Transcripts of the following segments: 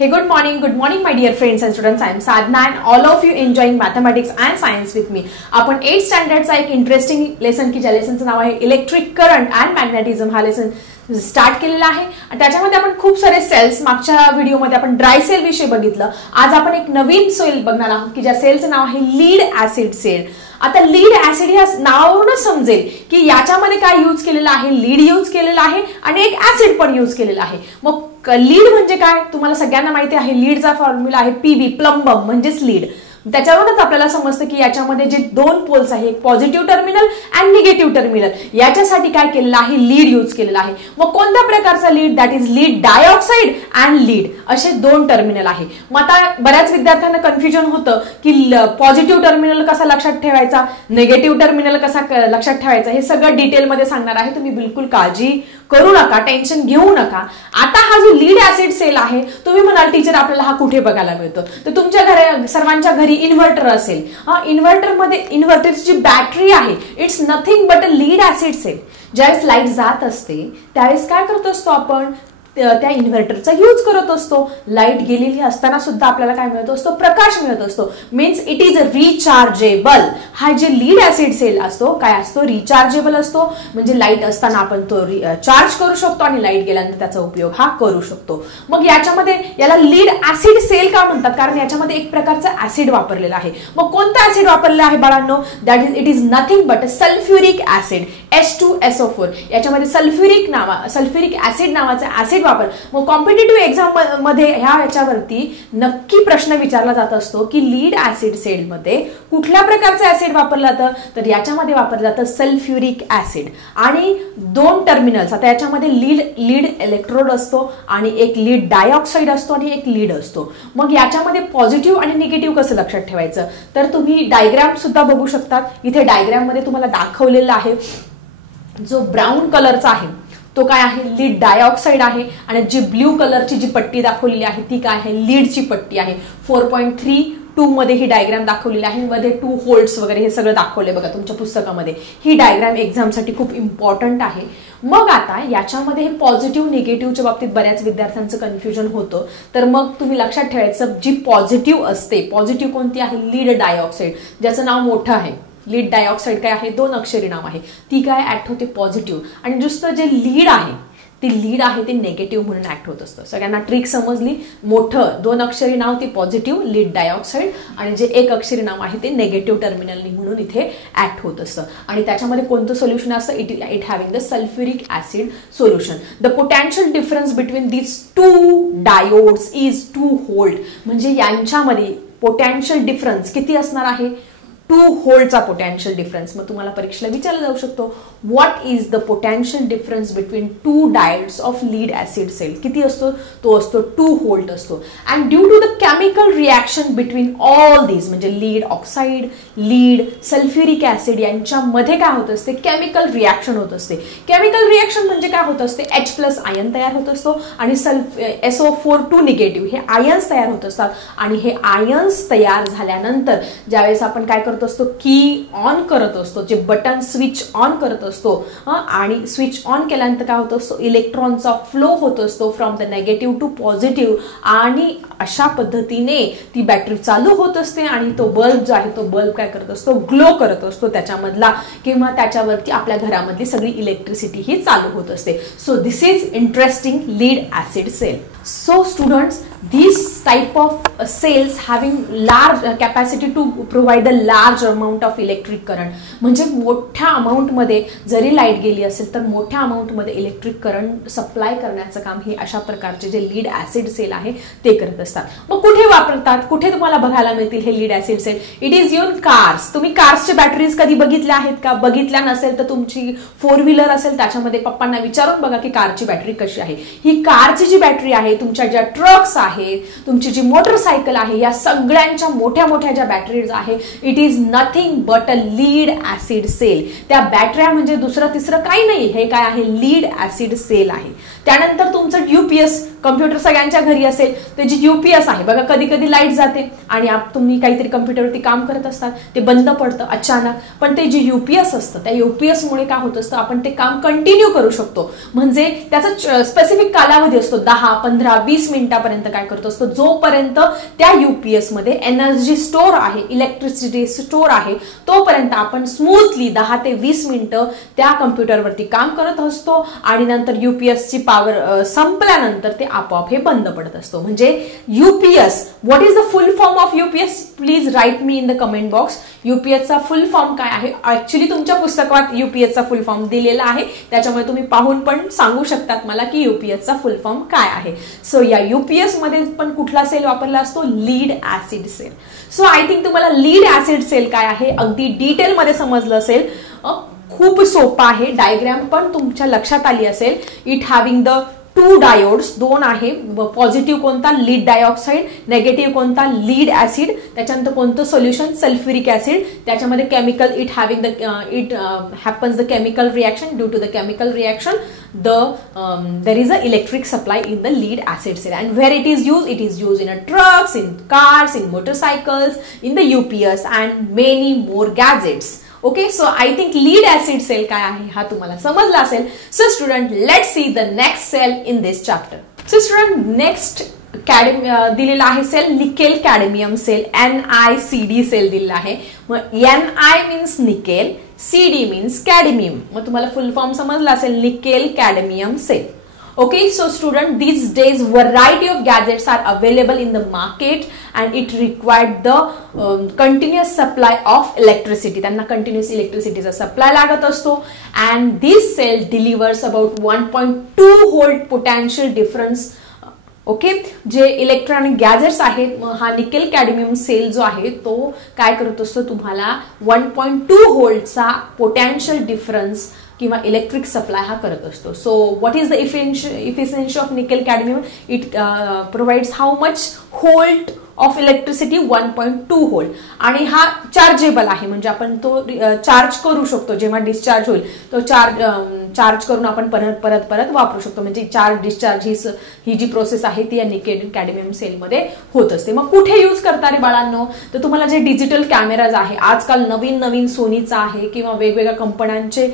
Hey, good morning my dear friends and students. I am Sadhna and all of you enjoying mathematics and science with me. आपण 8th स्टँडर्डचा एक interesting lesson की ज्या लेसनचं नाव आहे electric current and magnetism हा lesson start केलेला आहे आणि त्याच्यामध्ये आपण खूप सारे सेल्स मागच्या व्हिडिओमध्ये आपण ड्राय सेल विषयी बघितलं. आज आपण एक नवीन सेल बघणार आहोत की ज्या सेलचं नाव आहे लीड ऍसिड सेल. आता लीड ऍसिड ह्या नावावरूनच समजेल की याच्यामध्ये काय यूज केलेलं आहे, लीड यूज केलेला आहे आणि एक ऍसिड पण यूज केलेला आहे. मग लीड म्हणजे काय तुम्हाला सगळ्यांना माहिती आहे. लीडचा फॉर्म्युला आहे पीबी, प्लंबम म्हणजेच लीड. त्याच्यावरूनच आपल्याला समजतं की याच्यामध्ये जे दोन पोल्स आहे, एक positive terminal and negative terminal, याच्यासाठी काय केलेलं आहे, लीड यूज केलेला आहे. मग कोणत्या प्रकारचा lead, that is lead dioxide and lead, असे दोन टर्मिनल आहे. मग आता बऱ्याच विद्यार्थ्यांना कन्फ्युजन होतं की पॉझिटिव्ह टर्मिनल कसा लक्षात ठेवायचा, निगेटिव्ह टर्मिनल कसा लक्षात ठेवायचा, हे सगळं डिटेलमध्ये सांगणार आहे. तुम्ही बिलकुल काळजी करू नका, टेन्शन घेऊ नका. आता हा जो लीड ऍसिड सेल आहे, तुम्ही म्हणाल टीचर आपल्याला हा कुठे बघायला मिळतो, तर तुमच्या घरी सर्वांच्या घरी इन्व्हर्टर असेल. इन्व्हर्टरमध्ये इन्व्हर्टरची जी बॅटरी आहे, it's nothing but a lead acid cell. ज्यावेळेस लाईट जात असते त्यावेळेस काय करत असतो आपण, त्या इन्व्हर्टरचा यूज करत असतो. लाईट गेलेली असताना सुद्धा आपल्याला काय मिळत असतो, प्रकाश मिळत असतो. Means it is rechargeable. हा जे लीड ऍसिड सेल असतो काय असतो, रिचार्जेबल असतो. म्हणजे लाईट असताना आपण तो चार्ज करू शकतो आणि लाईट गेल्यानंतर त्याचा उपयोग हा करू शकतो. मग याच्यामध्ये याला लीड ऍसिड सेल का म्हणतात, कारण याच्यामध्ये एक प्रकारचं ऍसिड वापरलेलं आहे. मग कोणतं ऍसिड वापरलेलं आहे बाळांनो, that is it is nothing but sulphuric acid H2SO4. याच्यामध्ये सल्फ्युरिक ऍसिड नावाचं ऍसिड वापर. मग कॉम्पिटेटिव्ह एक्झाम मध्ये याच्यावरती नक्की प्रश्न विचारला जात असतो की लीड ऍसिड सेल मध्ये कुठल्या प्रकारचं ऍसिड वापरलं जातं, तर याच्यामध्ये वापरलं जातं सल्फ्युरिक ऍसिड. आणि दोन टर्मिनल्स, आता याच्यामध्ये लीड इलेक्ट्रोड असतो आणि एक लीड डायऑक्साइड असतो आणि एक लीड असतो. मग याच्यामध्ये पॉझिटिव्ह आणि निगेटिव्ह कसं लक्षात ठेवायचं, तर तुम्ही डायग्राम सुद्धा बघू शकता. इथे डायग्राम मध्ये तुम्हाला दाखवलेला आहे. जो ब्राऊन कलरचा आहे तो काय आहे, लीड डायऑक्साइड आहे. आणि जी ब्ल्यू कलरची जी पट्टी दाखवलेली आहे ती काय आहे, लीडची पट्टी आहे. 4.32 मध्ये ही डायग्राम दाखवलेली आहे. मध्ये 2 होल्ड्स वगैरे हे सगळं दाखवले बघा तुमच्या पुस्तकामध्ये. ही डायग्राम एक्झामसाठी खूप इम्पॉर्टंट आहे. मग आता याच्यामध्ये हे पॉझिटिव्ह निगेटिव्हच्या बाबतीत बऱ्याच विद्यार्थ्यांचं कन्फ्युजन होतं. तर मग तुम्ही लक्षात ठेवायचं, जी पॉझिटिव्ह असते, पॉझिटिव्ह कोणती आहे, लीड डायऑक्साइड, ज्याचं नाव मोठं आहे. लीड डायऑक्साइड काय आहे, 2 अक्षरी नाव आहे. ती काय ऍक्ट होते पॉझिटिव्ह. आणि दुसरं जे लीड आहे, ती लीड आहे ते निगेटिव्ह म्हणून ऍक्ट होत असतं. सगळ्यांना ट्रिक समजली. मोठं 2 अक्षरी नाव ते पॉझिटिव्ह लीड डायऑक्साइड आणि जे 1 अक्षरी नाव आहे ते निगेटिव्ह टर्मिनल म्हणून इथे ऍक्ट होत असतं. आणि त्याच्यामध्ये कोणतं सोल्युशन असतं, it having the sulphuric acid solution. The potential difference between these 2 diodes is 2 volt. म्हणजे यांच्यामध्ये पोटॅन्शियल डिफरन्स किती असणार आहे, 2 व्होल्टचा पोटॅन्शियल डिफरन्स. मग तुम्हाला परीक्षेला विचारलं जाऊ शकतो, what is the potential difference between 2 diodes of lead acid cell. किती असतो, तो असतो 2 व्होल्ट असतो. And due to the chemical reaction between all these, म्हणजे lead oxide, lead, sulphuric acid यांच्यामध्ये काय होत असते, केमिकल रिॲक्शन होत असते. केमिकल रिॲक्शन म्हणजे काय होत असते, H+ आयन तयार होत असतो आणि SO4 निगेटिव्ह हे आयन्स तयार होत असतात. आणि हे आयन्स तयार झाल्यानंतर ज्यावेळेस आपण काय करतो असतो, की ऑन करत असतो, जे बटन स्विच ऑन करत असतो आणि स्विच ऑन केल्यानंतर काय होत असतो, इलेक्ट्रॉनचा फ्लो होत असतो from the negative to positive. आणि अशा पद्धतीने ती बॅटरी चालू होत असते आणि तो बल्ब जो आहे तो बल्ब काय करत असतो, ग्लो करत असतो त्याच्यामधला, किंवा त्याच्यावरती आपल्या घरामधली सगळी इलेक्ट्रिसिटी ही चालू होत असते. So this is interesting lead acid cell. So students, these type of cells having large capacity to provide a large amount of electric current. म्हणजे मोठ्या अमाऊंट मध्ये जरी लाईट गेली असेल तर मोठ्या अमाऊंट मध्ये इलेक्ट्रिक करंट सप्लाय करण्याचं काम हे अशा प्रकारचे जे लीड ऍसिड सेल आहे ते करत असतात. मग कुठे वापरतात, कुठे तुम्हाला बघायला मिळतील हे lead acid cell, it is your cars. तुम्ही कार्सचे बॅटरीज कधी बघितल्या आहेत का, बघितल्या नसेल तर तुमची 4 व्हीलर असेल त्याच्यामध्ये पप्पांना विचारून बघा की कारची बॅटरी कशी आहे. ही कारची जी बॅटरी आहे, तुमच्या ज्या ट्रक्स आहेत, तुमची जी मोटरसायकल आहे, या सगळ्यांच्या मोठ्या मोठ्या ज्या बॅटरीज आहे, it is nothing but a lead acid cell. त्या बॅटऱ्या म्हणजे दुसरं तिसरं काही नाही, हे काय आहे, लीड ऍसिड सेल आहे. त्यानंतर तुमचं UPS कम्प्युटर सगळ्यांच्या घरी असेल, तर जी युपीएस आहे बघा, कधी कधी लाईट जाते आणि तुम्ही काहीतरी कम्प्युटरवरती काम करत असतात, ते बंद पडतं अचानक, पण ते जे युपीएस असतं त्या युपीएस मुळे काय होत असतं, आपण ते काम कंटिन्यू करू शकतो. म्हणजे त्याचा स्पेसिफिक कालावधी असतो 10, 15, 20 मिनिटापर्यंत काय करतो असतो, जोपर्यंत त्या युपीएस मध्ये एनर्जी स्टोर आहे, इलेक्ट्रिसिटी स्टोर आहे, तोपर्यंत आपण स्मूथली 10 ते 20 मिनिटं त्या कम्प्युटरवरती काम करत असतो आणि नंतर युपीएस ची पॉवर संपल्यानंतर ते आपोआप हे बंद पडत असतो. म्हणजे UPS, what is the full form of UPS, please write me in the comment box. युपीएसचा फुल फॉर्म काय आहे, ऍक्च्युली तुमच्या पुस्तकात युपीएसचा फुल फॉर्म दिलेला आहे, त्याच्यामुळे तुम्ही पाहून पण सांगू शकतात मला की युपीएसचा फुल फॉर्म काय आहे. सो या युपीएस मध्ये पण कुठला सेल वापरला असतो, lead acid cell. So I think तुम्हाला लीड ऍसिड सेल काय आहे अगदी डिटेल मध्ये समजलं असेल. खूप सोपा आहे, डायग्राम पण तुमच्या लक्षात आली असेल. इट हॅव्हिंग द 2 डायोड्स, 2 आहे, पॉझिटिव्ह कोणता लीड डायऑक्साइड, नेगेटिव्ह कोणता लीड ऍसिड, त्याच्यानंतर कोणतं सोल्युशन सल्फ्युरिक ऍसिड, त्याच्यामध्ये chemical it having the it happens the chemical reaction, due to the chemical reaction there is a electric supply in the lead acid cell. And where it is used in a trucks, in cars, in motorcycles, in the UPS and many more gadgets. Okay, so I think lead acid cell काय आहे हा तुम्हाला समजला असेल. So student, let's see the next cell in this chapter. So student, next दिलेला आहे cell nickel cadmium cell, NiCd cell दिलेला आहे. मग Ni means nickel, CD means cadmium. मग तुम्हाला फुल फॉर्म समजला असेल, nickel cadmium cell. Okay, so student, these days variety of gadgets are available in the market and it required the continuous supply of electricity. त्यांना continuous electricity चा supply लागत असतो and this cell delivers about 1.2 volt potential difference. Okay, जे electronic gadgets आहेत, हा nickel cadmium sale जो आहे तो काय करत असतो, तुम्हाला 1.2 व्होल्टचा पोटेन्शियल डिफरन्स किंवा इलेक्ट्रिक सप्लाय हा करत असतो. So what is the efficiency of nickel cadmium, it provides how much volt of electricity, 1.2 volt. आणि हा चार्जेबल आहे, म्हणजे आपण तो चार्ज करू शकतो, जेव्हा डिस्चार्ज होईल तो चार्ज करून आपण परत वापरू शकतो. म्हणजे चार्ज डिस्चार्ज ही जी प्रोसेस आहे ती या निकेल कॅडमियम सेलमध्ये होत असते. मग कुठे यूज करता रे बाळांनो, तर तुम्हाला जे डिजिटल कॅमेराज आहे, आजकाल नवीन सोनीचा आहे किंवा वेगवेगळ्या कंपन्यांचे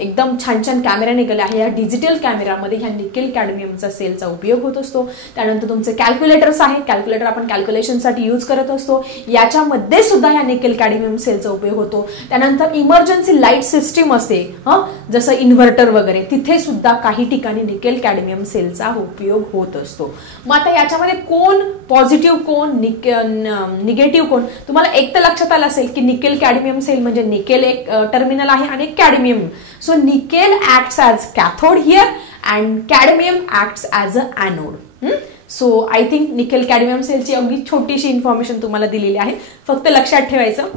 एकदम छान कॅमेरा निघाले आहे, या डिजिटल कॅमेरामध्ये ह्या निकेल कॅडमियमचा सेलचा उपयोग होत असतो. त्यानंतर तुमचे कॅल्क्युलेटर्स आहे, कॅल्क्युलेटर आपण कॅल्क्युलेशन साठी यूज करत असतो, याच्यामध्ये सुद्धा ह्या निकेल कॅडमियम सेलचा उपयोग होतो. त्यानंतर इमर्जन्सी लाईट सिस्टीम असते, जसं इन्व्हर्टर वगैरे, तिथे सुद्धा काही ठिकाणी निकेल कॅडमियम सेलचा उपयोग होत असतो. मग आता याच्यामध्ये कोण पॉझिटिव्ह कोण निगेटिव्ह कोण, तुम्हाला एक तर लक्षात आलं असेल की निकेल कॅडमियम सेल म्हणजे निकेल एक टर्मिनल आहे आणि cadmium. So nickel acts as cathode here and cadmium acts as a anode. So I think nickel cadmium सेलची अगदी छोटीशी इन्फॉर्मेशन तुम्हाला दिलेली आहे, फक्त लक्षात ठेवायचं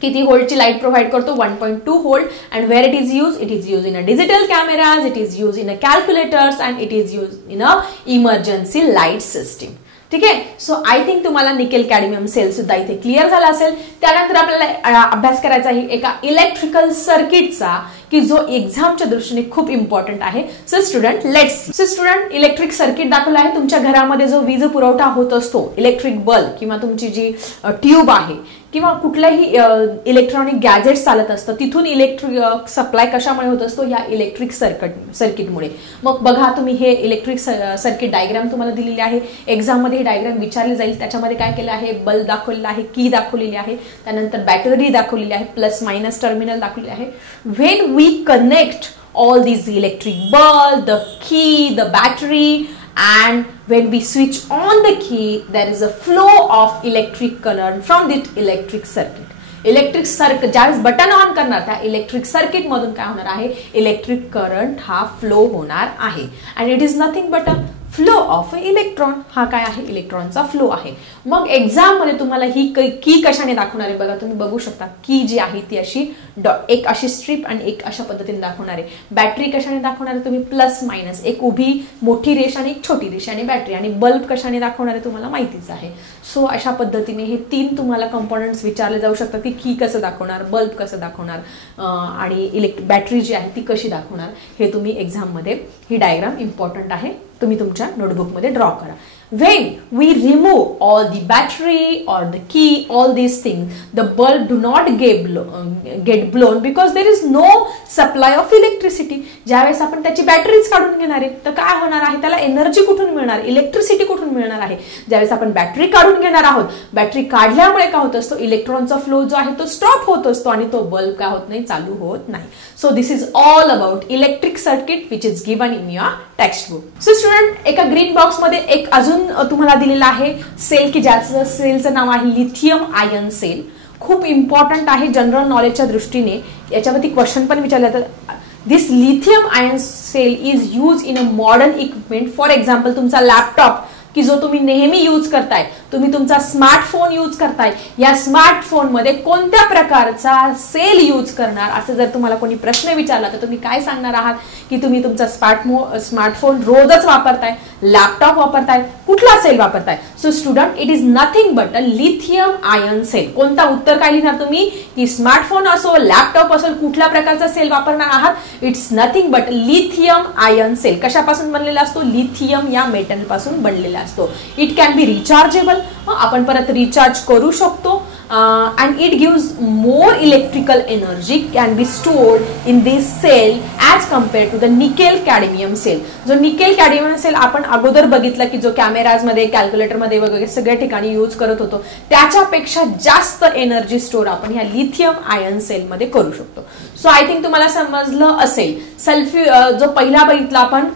किती व्होल्टची लाईट प्रोव्हाइड करतो, 1.2 volt. And where it is use in a digital cameras, it is use in a calculators and it is use in a emergency light system. ठीक आहे, सो आय थिंक तुम्हाला निकेल कॅडमियम सेल सुद्धा इथे clear झाला असेल. त्यानंतर आपल्याला अभ्यास करायचा आहे एका इलेक्ट्रिकल सर्किटचा, की जो एक्झामच्या दृष्टीने खूप इम्पॉर्टंट आहे. सो स्टुडंट इलेक्ट्रिक सर्किट दाखवलं आहे. तुमच्या घरामध्ये जो वीज पुरवठा होत असतो, इलेक्ट्रिक बल्ब किंवा तुमची जी ट्यूब आहे किंवा कुठल्याही इलेक्ट्रॉनिक गॅजेट्स चालत असतं, तिथून इलेक्ट्रिक सप्लाय कशामुळे होत असतो, या इलेक्ट्रिक सर्किटमुळे. मग बघा तुम्ही हे इलेक्ट्रिक सर्किट डायग्राम तुम्हाला दिलेली आहे, एक्झाममध्ये हे डायग्राम विचारले जाईल. त्याच्यामध्ये काय केलं आहे, बल्ब दाखवलेला आहे, की दाखवलेली आहे, त्यानंतर बॅटरी दाखवलेली आहे, प्लस मायनस टर्मिनल दाखवलेले आहे. When we connect all these electric bulb, the key, the battery, and when we switch on the key, there is a flow of electric current from that electric circuit. Electric circuit ज्यावेळेस button on करणार त्या electric circuit मधून काय होणार आहे, electric current हा flow होणार आहे. And it is nothing but a flow of electron. हा काय आहे, इलेक्ट्रॉनचा फ्लो आहे. मग एक्झाम मध्ये तुम्हाला ही की कशाने दाखवणार आहे बघा, तुम्ही बघू शकता की जी आहे ती अशी एक अशी स्ट्रीप आणि एक अशा पद्धतीने दाखवणार आहे. बॅटरी कशाने दाखवणार आहे तुम्ही, प्लस मायनस, एक उभी मोठी रेष आणि एक छोटी रेष आणि बॅटरी. आणि बल्ब कशाने दाखवणार आहे तुम्हाला माहितीच आहे. सो अशा पद्धतीने हे 3 तुम्हाला कंपोनंट्स विचारले जाऊ शकतात, की कसं दाखवणार, बल्ब कसं दाखवणार आणि बॅटरी जी आहे ती कशी दाखवणार. हे तुम्ही एक्झाम मध्ये ही डायग्राम इम्पॉर्टंट आहे, तुम्ही तुमच्या नोटबुकमध्ये ड्रॉ करा. When we remove all the battery or the key, all these things, the bulb do not get blown because there is no supply of electricity. ज्यावेळेस आपण त्याची बॅटरीज काढून घेणार आहे तर काय होणार आहे, त्याला एनर्जी कुठून मिळणार, इलेक्ट्रिसिटी कुठून मिळणार आहे. ज्यावेळेस आपण बॅटरी काढून घेणार आहोत, बॅटरी काढल्यामुळे काय होत असतो, इलेक्ट्रॉनचा फ्लो जो आहे तो स्टॉप होत असतो आणि तो बल्ब काय होत नाही, चालू होत नाही. So this is all about electric circuit which is given in your text book. So student, एका ग्रीन बॉक्स मध्ये एक अजून तुम्हाला दिलेला आहे सेल, की ज्याचं सेलचं नाव आहे लिथियम आयन सेल. खूप इम्पॉर्टंट आहे जनरल नॉलेजच्या दृष्टीने. याच्यावरती क्वेश्चन पण विचारले जातात. This lithium ion cell is use in a modern equipment. For example, तुमचा लॅपटॉप की जो तुम्ही नेहमी यूज करताय, तुम्ही तुमचा स्मार्टफोन यूज करताय, या स्मार्टफोन मध्ये कोणत्या प्रकारचा सेल यूज करणार, असं जर तुम्हाला कोणी प्रश्न विचारला तर तुम्ही काय सांगणार आहात, की तुम्ही तुमचा स्मार्टफोन रोजच वापरताय, लॅपटॉप वापरताय, कुठला सेल वापरताय. So student, it is nothing but a lithium ion cell. कोणता उत्तर काय लिहिणार तुम्ही, की स्मार्टफोन असो, लॅपटॉप असो, कुठल्या प्रकारचा सेल वापरणार आहात. It's nothing but lithium ion cell. कशापासून बनलेला असतो, लिथियम या मेटल पासून बनलेला असतो. इट कॅन बी रिचार्जेबल, आपण परत रिचार्ज करू शकतो. and it gives more electrical energy can be stored in this cell as compared to the nickel cadmium cell. जो निकेल कॅडमियम सेल आपण अगोदर बघितला, की जो कॅमेराज मध्ये, कॅल्क्युलेटर मध्ये वगैरे सगळ्या ठिकाणी यूज करत होतो, त्याच्यापेक्षा जास्त एनर्जी स्टोर आपण या लिथियम आयन सेल मध्ये करू शकतो. सो आय थिंक तुम्हाला समजलं असेल. जो पहिला बघितला आपण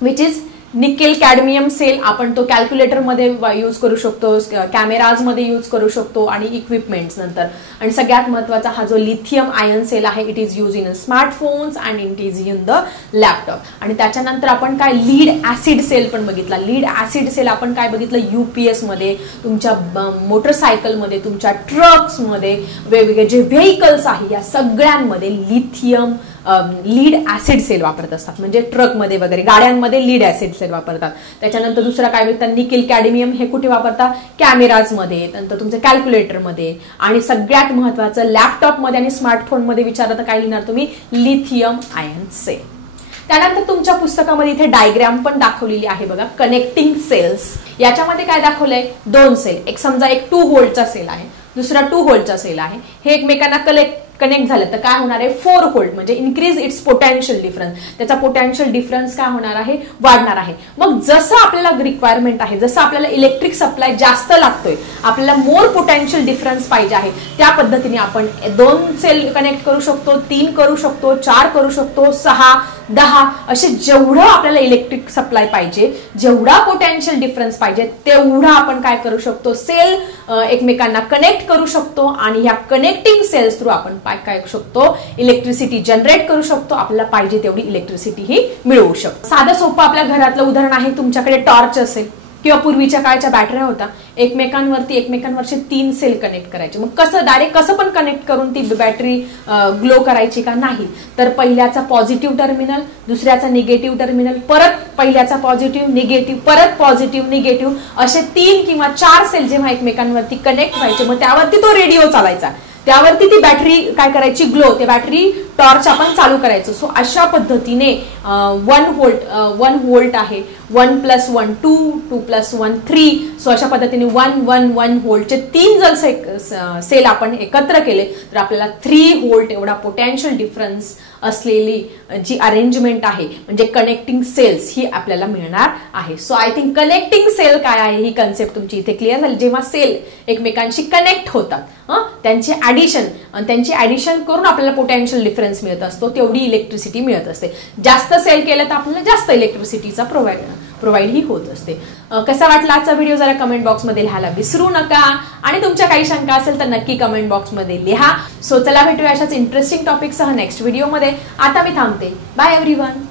which is nickel cadmium cell, आपण तो कॅल्क्युलेटर मध्ये यूज करू शकतो, कॅमेराज मध्ये यूज करू शकतो आणि इक्विपमेंट्स नंतर. आणि सगळ्यात महत्वाचा हा जो लिथियम आयन सेल आहे, it is use in smartphones and it is in the laptop. आणि त्याच्यानंतर आपण काय लीड ऍसिड सेल पण बघितला. लीड ऍसिड सेल आपण काय बघितलं, यूपीएस मध्ये, तुमच्या मोटरसायकल मध्ये, तुमच्या ट्रक्स मध्ये, वेगवेगळे जे व्हेकल्स आहे या सगळ्यांमध्ये लिथियम लीड ऍसिड सेल वापरत असतात. म्हणजे ट्रकमध्ये वगैरे, गाड्यांमध्ये लीड ऍसिड सेल वापरतात. त्याच्यानंतर दुसरा काय बघतात, निकेल कॅडमियम, हे कुठे वापरतात, कॅमेराज मध्ये, नंतर तुमच्या कॅल्क्युलेटर मध्ये, आणि सगळ्यात महत्वाचं लॅपटॉप मध्ये आणि स्मार्टफोन मध्ये विचारलं तर काय लिहिणार तुम्ही, लिथियम आयन सेल. त्यानंतर तुमच्या पुस्तकामध्ये इथे डायग्राम पण दाखवलेली आहे बघा, कनेक्टिंग सेल्स. याच्यामध्ये काय दाखवलंय, दोन सेल, एक समजा एक 2 व्होल्टचा सेल आहे, दुसरा 2 व्होल्टचा सेल आहे. हे एकमेकांना कनेक्ट झालं तर काय होणार आहे, 4 व्होल्ट, म्हणजे इन्क्रीज इट्स पोटेन्शियल डिफरन्स. त्याचा पोटेन्शियल डिफरन्स काय होणार आहे, वाढणार आहे. मग जसं आपल्याला रिक्वायरमेंट आहे, जसं आपल्याला इलेक्ट्रिक सप्लाय जास्त लागतोय, आपल्याला मोर पोटेन्शियल डिफरन्स पाहिजे आहे, त्या पद्धतीने आपण 2 सेल कनेक्ट करू शकतो, 3 करू शकतो, 4 करू शकतो, 6, 10 असे जेवढं आपल्याला इलेक्ट्रिक सप्लाय पाहिजे, जेवढा पोटेन्शियल डिफरन्स पाहिजे, तेवढा आपण काय करू शकतो, सेल एकमेकांना कनेक्ट करू शकतो. आणि ह्या कनेक्टिंग सेल्स थ्रू आपण काय करू शकतो, इलेक्ट्रिसिटी जनरेट करू शकतो. आपल्याला पाहिजे तेवढी इलेक्ट्रिसिटी ही मिळवू शकतो. साधं सोपं आपल्या घरातलं उदाहरण आहे, तुमच्याकडे टॉर्च असेल किंवा पूर्वीच्या काळच्या बॅटऱ्या होत्या, एकमेकांवरचे 3 सेल कनेक्ट करायचे. मग कसं डायरेक्ट कसं पण कनेक्ट करून ती बॅटरी ग्लो करायची का, नाही तर पहिल्याचा पॉझिटिव्ह टर्मिनल, दुसऱ्याचा निगेटिव्ह टर्मिनल, परत पहिल्याचा पॉझिटिव्ह निगेटिव्ह, परत पॉझिटिव्ह निगेटिव्ह, असे 3 किंवा 4 सेल जेव्हा एकमेकांवरती कनेक्ट व्हायचे, मग त्यावरती तो रेडिओ चालायचा, त्यावरती ती बॅटरी काय करायची, ग्लो, ते बॅटरी टॉर्च आपण चालू करायचो. सो अशा पद्धतीने 1 व्होल्ट आहे, 1 + 1 2, 2 + 1 3. सो अशा पद्धतीने 1 व्होल्टचे 3 जर सेल आपण एकत्र केले तर आपल्याला 3 व्होल्ट एवढा पोटेन्शियल डिफरन्स असलेली जी अरेंजमेंट आहे, म्हणजे कनेक्टिंग सेल्स, ही आपल्याला मिळणार आहे. So I think connecting cell काय आहे ही कन्सेप्ट तुमची इथे क्लिअर झाली. जेव्हा सेल एकमेकांशी कनेक्ट होतात, त्यांची ऍडिशन करून आपल्याला पोटेन्शियल डिफरन्स मिळत असतो, तेवढी इलेक्ट्रिसिटी मिळत असते. जास्त सेल केलं तर आपल्याला जास्त इलेक्ट्रिसिटीचा प्रोव्हाइड ही होत असते. कसा वाटला आजचा व्हिडिओ जरा कमेंट बॉक्समध्ये लिहायला विसरू नका. आणि तुमच्या काही शंका असेल तर नक्की कमेंट बॉक्समध्ये लिहा. सो चला भेटूया अशाच इंटरेस्टिंग टॉपिकसह नेक्स्ट व्हिडिओमध्ये. आता मी थांबते. Bye everyone.